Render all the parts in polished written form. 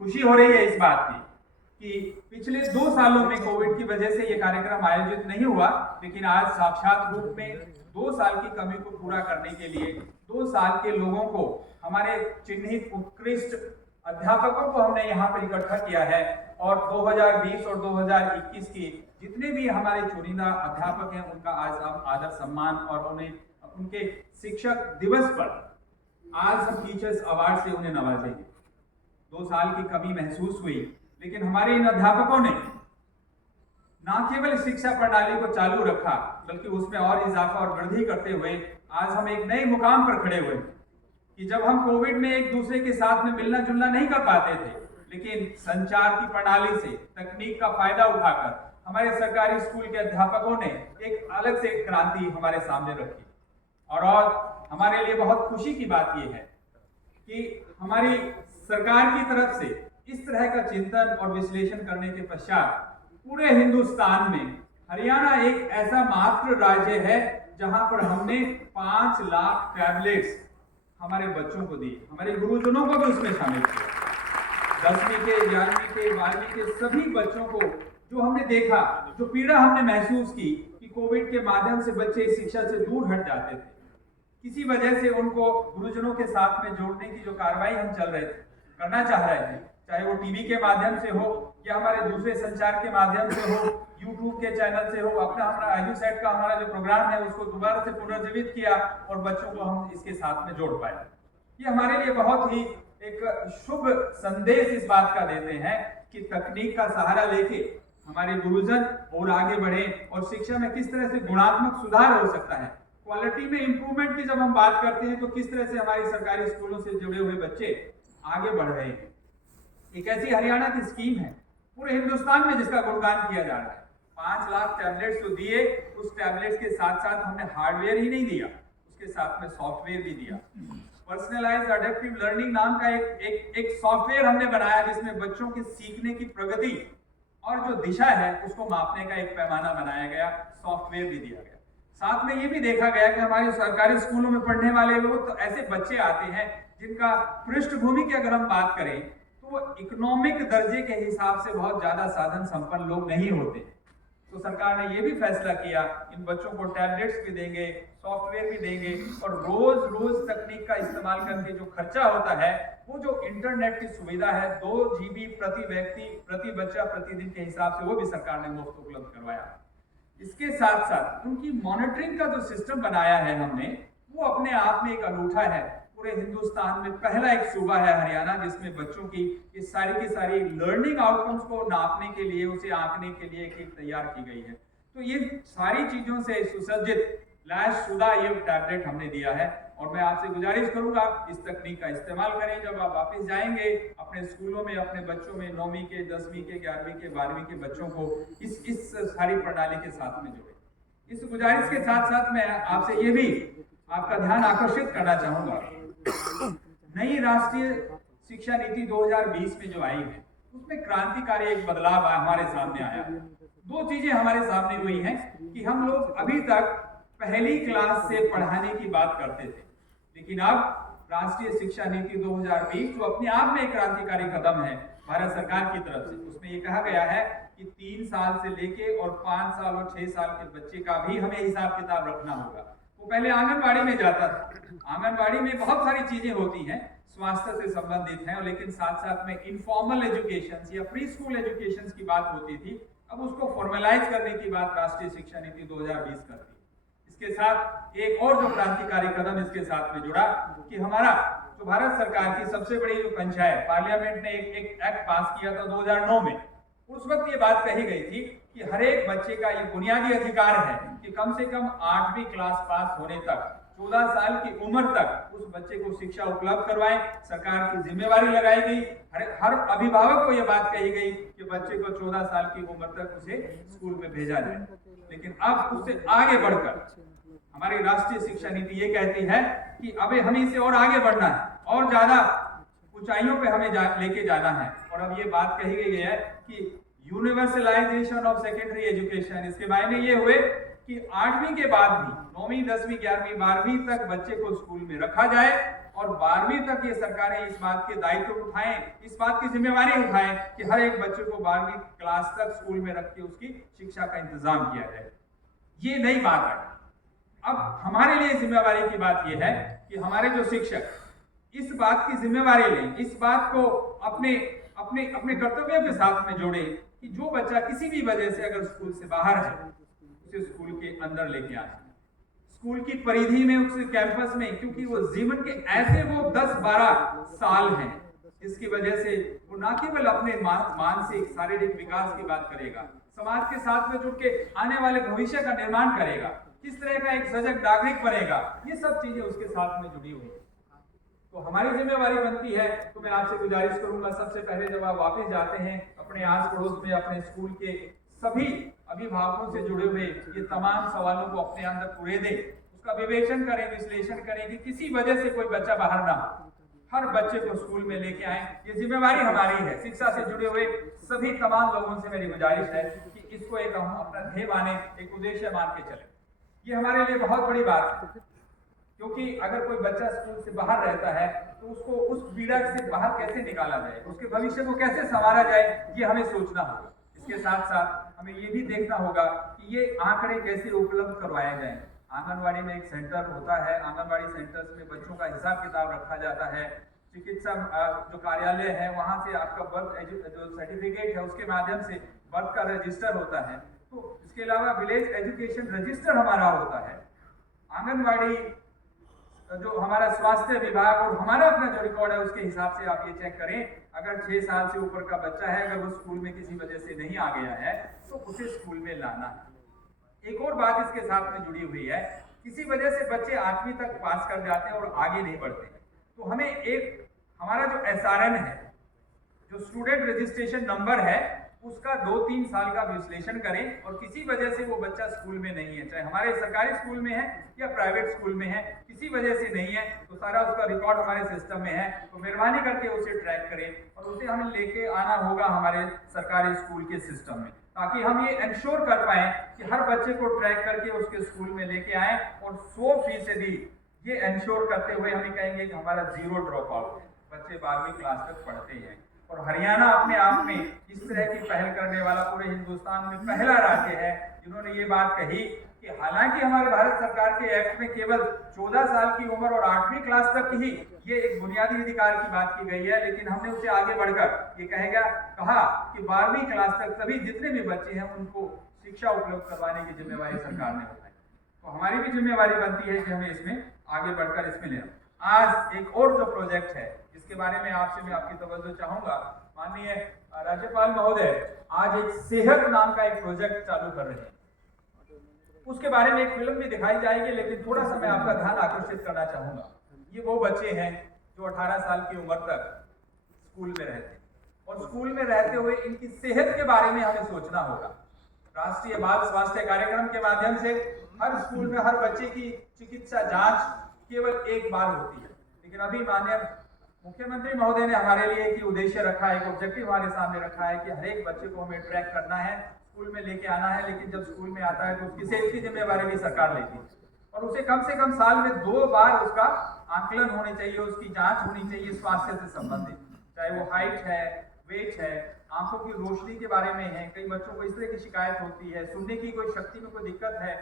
खुशी हो रही है इस बात की कि पिछले 2 सालों में कोविड की वजह से ये कार्यक्रम आयोजित नहीं हुआ, लेकिन आज साक्षात रूप में 2 साल की कमी को पूरा करने के लिए 2 साल के लोगों को, हमारे चिन्हित उत्कृष्ट अध्यापकों को हमने यहाँ पर इकट्ठा किया है और 2020 और 2021 की जितने भी हमारे चुनिंदा अध्यापक हैं उनका आज हम आदर सम्मान और उन्हें उनके शिक्षक दिवस पर आज हम टीचर्स अवार्ड से उन्हें नवाजेंगे। 2 साल की कमी महसूस हुई, लेकिन हमारे इन अध्यापकों ने न केवल शिक्षा प्रणाली को चालू रखा बल्कि उसमें और इजाफा और वृद्धि करते हुए आज हम एक नए मुकाम पर खड़े हुए कि जब हम कोविड में एक दूसरे के साथ में मिलना जुलना नहीं कर पाते थे, लेकिन संचार की प्रणाली से तकनीक का फायदा उठाकर हमारे सरकारी स्कूल के अध्यापकों ने एक अलग से क्रांति हमारे सामने रखी। और हमारे लिए बहुत खुशी की बात यह है कि हमारी सरकार की तरफ से इस तरह का चिंतन और विश्लेषण करने के पश्चात पूरे हिंदुस्तान में हरियाणा एक ऐसा मात्र राज्य है जहां पर हमने 5 लाख टैबलेट्स हमारे बच्चों को दिए, हमारे गुरुजनों को भी उसमें शामिल किया। 10वीं के, 11वीं के, 12वीं के सभी बच्चों को जो हमने देखा, जो पीड़ा हमने महसूस की कि कोविड के माध्यम से बच्चे शिक्षा से दूर हट जाते थे, किसी वजह से उनको गुरुजनों के साथ में जोड़ने की जो कार्रवाई हम करना चाह रहे थे, चाहे वो टीवी के माध्यम से हो या हमारे दूसरे संचार के माध्यम से हो, यूट्यूब के चैनल से हो, अपना हमारा एजुसेट का हमारा जो प्रोग्राम है उसको दोबारा से पुनर्जीवित किया और बच्चों को हम इसके साथ में जोड़ पाए। ये हमारे लिए बहुत ही एक शुभ संदेश इस बात का देते हैं कि तकनीक का सहारा लेके हमारे गुरुजन और आगे बढ़े और शिक्षा में किस तरह से गुणात्मक सुधार हो सकता है, क्वालिटी में इंप्रूवमेंट की जब हम बात करते हैं तो किस तरह से हमारी सरकारी स्कूलों से जुड़े हुए बच्चे आगे बढ़ रहे हैं। एक ऐसी हरियाणा की स्कीम है पूरे हिंदुस्तान में जिसका गुणगान किया जा रहा है। 5 लाख टैबलेट्स जो दिए, उस टैबलेट्स के साथ साथ हमने हार्डवेयर ही नहीं दिया, उसके साथ में सॉफ्टवेयर भी दिया। पर्सनलाइज्ड अडेप्टिव लर्निंग नाम का एक सॉफ्टवेयर हमने बनाया जिसमें बच्चों के सीखने की प्रगति और जो दिशा है उसको मापने का एक पैमाना बनाया गया, सॉफ्टवेयर भी दिया गया। साथ में ये भी देखा गया कि हमारे सरकारी स्कूलों में पढ़ने वाले लोग तो ऐसे बच्चे आते हैं जिनका पृष्ठभूमि की अगर हम बात करें तो वो इकोनॉमिक दर्जे के हिसाब से बहुत ज्यादा साधन संपन्न लोग नहीं होते। तो सरकार ने ये भी फैसला किया, इन बच्चों को टैबलेट्स भी देंगे, सॉफ्टवेयर भी देंगे और रोज तकनीक का इस्तेमाल करके जो खर्चा होता है, वो जो इंटरनेट की सुविधा है 2 GB प्रति व्यक्ति प्रति बच्चा प्रतिदिन के हिसाब से, वो भी सरकार ने मुफ्त उपलब्ध करवाया। इसके साथ साथ उनकी मॉनिटरिंग का जो सिस्टम बनाया है हमने, वो अपने आप में एक अनूठा है। पूरे हिंदुस्तान में पहला एक सूबा है हरियाणा जिसमें बच्चों की इस सारी लर्निंग आउटकम्स को नापने के लिए, उसे आंकने के लिए एक तैयार की गई है। तो ये सारी चीजों से सुसज्जित लैशशुदा ये टैबलेट हमने दिया है और मैं आपसे गुजारिश करूंगा इस तकनीक का इस्तेमाल करें। जब आप वापस जाएंगे अपने स्कूलों में, अपने बच्चों में 9वीं के, 10वीं के, 11वीं के, 12वीं के बच्चों को इस सारी प्रणाली के साथ में जोड़ें। इस गुजारिश के साथ साथ मैं आपसे ये भी आपका ध्यान आकर्षित करना चाहूंगा, नई राष्ट्रीय शिक्षा नीति 2020 में जो आई है उसमें क्रांतिकारी एक बदलाव हमारे सामने आया। 2 चीजें हमारे सामने हुई हैं कि हम लोग अभी तक पहली क्लास से पढ़ाने की बात करते थे, लेकिन अब राष्ट्रीय शिक्षा नीति 2020 जो अपने आप में एक क्रांतिकारी कदम है भारत सरकार की तरफ से, उसमें ये कहा गया है कि 3 साल से लेके और 5 साल और 6 साल के बच्चे का भी हमें हिसाब किताब रखना होगा। वो पहले आंगनबाड़ी में जाता था, आंगनबाड़ी में बहुत सारी चीजें होती हैं स्वास्थ्य से संबंधित हैं, लेकिन साथ साथ में इनफॉर्मल एजुकेशन या प्री स्कूल एजुकेशन की बात होती थी। अब उसको फॉर्मलाइज करने की बात राष्ट्रीय शिक्षा नीति 2020 करती है। इसके साथ एक और जो क्रांतिकारी कदम इसके साथ में जुड़ा कि हमारा जो भारत सरकार की सबसे बड़ी जो पंचायत, पार्लियामेंट ने एक एक्ट पास किया था 2009 में। उस वक्त ये बात कही गई थी कि हर एक बच्चे का ये बुनियादी अधिकार है कि कम से कम 8वीं क्लास पास होने तक, 14 साल की उम्र तक उस बच्चे को शिक्षा उपलब्ध करवाएं। सरकार की जिम्मेवारी लगाई गई, हर अभिभावक को यह बात कही गई कि बच्चे को 14 साल की उम्र तक उसे स्कूल में भेजा जाए। लेकिन अब उससे आगे बढ़कर हमारी राष्ट्रीय शिक्षा नीति ये कहती है कि अबे हमें इसे और आगे बढ़ना है और ज्यादा ऊंचाइयों पे हमें लेके जाना है। और अब ये बात कही गई है कि यूनिवर्सलाइजेशन ऑफ सेकेंडरी एजुकेशन, इसके मायने ये हुए कि 8वीं के बाद भी 9वीं, 10वीं, 11वीं, 12वीं तक बच्चे को स्कूल में रखा जाए और 12वीं तक ये सरकारें इस बात के दायित्व उठाएं, इस बात की जिम्मेवारी उठाएं कि हर एक बच्चे को 12वीं क्लास तक स्कूल में रख के उसकी शिक्षा का इंतजाम किया जाए। ये नई बात है। अब हमारे लिए जिम्मेवारी की बात यह है कि हमारे जो शिक्षक इस बात की जिम्मेवारी लें, इस बात को अपने अपने अपने कर्तव्यों के साथ में जोड़े कि जो बच्चा किसी भी वजह से अगर स्कूल से बाहर है उसे स्कूल के अंदर लेके आए, स्कूल की परिधि में, उसके कैंपस में, क्योंकि वो जीवन के ऐसे वो 10-12 साल हैं जिसकी वजह से वो ना केवल अपने मानसिक शारीरिक विकास की बात करेगा, समाज के साथ में जुड़ के आने वाले भविष्य का निर्माण करेगा, किस तरह का एक सजग नागरिक बनेगा, ये सब चीजें उसके साथ में जुड़ी हुई है। तो हमारी जिम्मेवारी बनती है। तो मैं आपसे गुजारिश करूंगा, सबसे पहले जब आप वापस जाते हैं अपने आस पड़ोस में अपने स्कूल के सभी अभिभावकों से जुड़े हुए ये तमाम सवालों को अपने अंदर पूरे दें, उसका विवेचन करें, विश्लेषण करें कि किसी वजह से कोई बच्चा बाहर ना हो, हर बच्चे को स्कूल में लेके आए। ये जिम्मेवारी हमारी है। शिक्षा से जुड़े हुए सभी तमाम लोगों से मेरी गुजारिश है कि इसको एक हम अपना ध्येय माने, एक उद्देश्य मान के चले। ये हमारे लिए बहुत बड़ी बात है, क्योंकि अगर कोई बच्चा स्कूल से बाहर रहता है तो उसको उस पीड़ा से बाहर कैसे निकाला जाए, उसके भविष्य को कैसे संवारा जाए, ये हमें सोचना होगा। इसके साथ साथ हमें ये भी देखना होगा कि ये आंकड़े कैसे उपलब्ध करवाए जाएं। आंगनवाड़ी में एक सेंटर होता है, आंगनवाड़ी सेंटर्स में बच्चों का हिसाब किताब रखा जाता है। चिकित्सा जो कार्यालय है वहां से आपका बर्थ जो सर्टिफिकेट है उसके माध्यम से बर्थ का रजिस्टर होता है। तो इसके अलावा विलेज एजुकेशन रजिस्टर हमारा होता है। आंगनवाड़ी जो हमारा स्वास्थ्य विभाग और हमारा अपना जो रिकॉर्ड है उसके हिसाब से आप ये चेक करें, अगर 6 साल से ऊपर का बच्चा है, अगर वो स्कूल में किसी वजह से नहीं आ गया है तो उसे स्कूल में लाना है। एक और बात इसके साथ में जुड़ी हुई है, किसी वजह से बच्चे 8वीं तक पास कर जाते हैं और आगे नहीं बढ़ते, तो हमें एक हमारा जो SRN है, जो स्टूडेंट रजिस्ट्रेशन नंबर है, उसका 2-3 साल का विश्लेषण करें और किसी वजह से वो बच्चा स्कूल में नहीं है, चाहे हमारे सरकारी स्कूल में है या प्राइवेट स्कूल में है, किसी वजह से नहीं है तो सारा उसका रिकॉर्ड हमारे सिस्टम में है। तो मेहरबानी करके उसे ट्रैक करें और उसे हमें लेके आना होगा हमारे सरकारी स्कूल के सिस्टम में, ताकि हम ये इंश्योर कर पाए कि हर बच्चे को ट्रैक करके उसके स्कूल में लेके आए और 100% ये इंश्योर करते हुए हमें कहेंगे कि हमारा 0 ड्रॉप आउट है, बच्चे 12वीं क्लास तक पढ़ते हैं। और हरियाणा अपने आप में इस तरह की पहल करने वाला पूरे हिंदुस्तान में पहला राज्य है जिन्होंने ये बात कही कि हालांकि हमारे भारत सरकार के एक्ट में केवल 14 साल की उम्र और 8वीं क्लास तक ही ये एक बुनियादी अधिकार की बात की गई है, लेकिन हमने उसे आगे बढ़कर ये कहा कि 12वीं क्लास तक सभी जितने भी बच्चे हैं उनको शिक्षा उपलब्ध करवाने की जिम्मेवारी सरकार ने उठाई। तो हमारी भी जिम्मेवारी बनती है कि हमें इसमें आगे बढ़कर इसमें लेना। आज एक और जो प्रोजेक्ट है जिसके बारे में आपसे मैं आपकी तवज्जो चाहूंगा, माननीय राज्यपाल महोदय आज एक सेहत नाम का एक प्रोजेक्ट चालू कर रहे हैं, उसके बारे में एक फिल्म भी दिखाई जाएगी, लेकिन थोड़ा सा मैं आपका ध्यान आकर्षित करना चाहूंगा। ये वो बच्चे हैं जो 18 साल की उम्र तक स्कूल में रहते हैं और स्कूल में रहते हुए इनकी सेहत के बारे में हमें सोचना होगा। राष्ट्रीय बाल स्वास्थ्य कार्यक्रम के माध्यम से हर स्कूल में हर बच्चे की चिकित्सा जांच केवल एक बार होती है, लेकिन अभी माननीय मुख्यमंत्री महोदय ने हमारे लिए एक उद्देश्य रखा है, एक ऑब्जेक्टिव हमारे सामने रखा है कि हर एक बच्चे को हमें ट्रैक करना है, स्कूल में लेके आना है, लेकिन जब स्कूल में आता है तो उसकी सेहत की जिम्मेवारी भी सरकार लेती है और उसे कम से कम साल में 2 बार उसका आंकलन होने चाहिए, उसकी जांच होनी चाहिए स्वास्थ्य से संबंधित, चाहे वो हाइट है, वेट है, आंखों की रोशनी के बारे में है। कई बच्चों को इस तरह की शिकायत होती है, सुनने की कोई शक्ति में कोई दिक्कत है,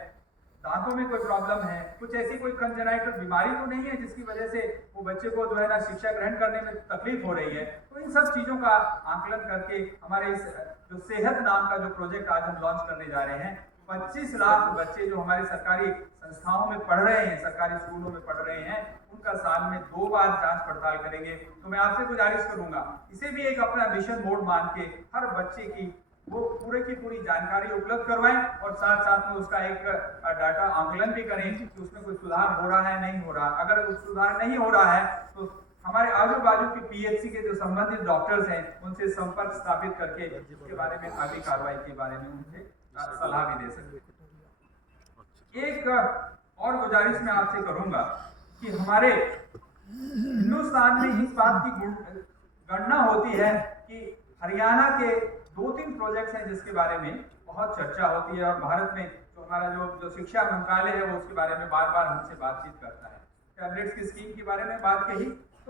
दांतों में कोई प्रॉब्लम है, कुछ ऐसी कोई कंजेनाइटल बीमारी तो नहीं है जिसकी वजह से वो बच्चे को जो है ना शिक्षा ग्रहण करने में तकलीफ हो रही है। तो इन सब चीजों का आंकलन करके हमारे इस जो सेहत नाम का जो प्रोजेक्ट आज हम लॉन्च करने जा रहे हैं, 25 लाख बच्चे जो हमारे सरकारी संस्थाओं में पढ़ रहे हैं, सरकारी स्कूलों में पढ़ रहे हैं, उनका साल में 2 बार जांच पड़ताल करेंगे। तो मैं आपसे गुजारिश करूंगा इसे भी एक अपना मिशन मोड मान के हर बच्चे की वो पूरे की पूरी जानकारी उपलब्ध करवाएं और साथ साथ में उसका एक डाटा आंकलन भी करें कि उसमें कोई सुधार हो रहा है नहीं हो रहा। अगर कुछ सुधार नहीं हो रहा है तो हमारे आजू बाजू के PHC के जो संबंधित डॉक्टर्स हैं उनसे संपर्क स्थापित करके इसके बारे में आगे कार्रवाई के बारे में उनसे सलाह भी दे सकते। एक और गुजारिश मैं आपसे करूंगा कि हमारे हिंदुस्तान में इस बात की गणना होती है कि हरियाणा के 2-3 प्रोजेक्ट्स हैं जिसके बारे में बहुत चर्चा होती है और भारत में जो हमारा जो शिक्षा मंत्रालय है वो उसके बारे में बार बार हमसे बातचीत करता है। टैबलेट्स की स्कीम के बारे में बात कही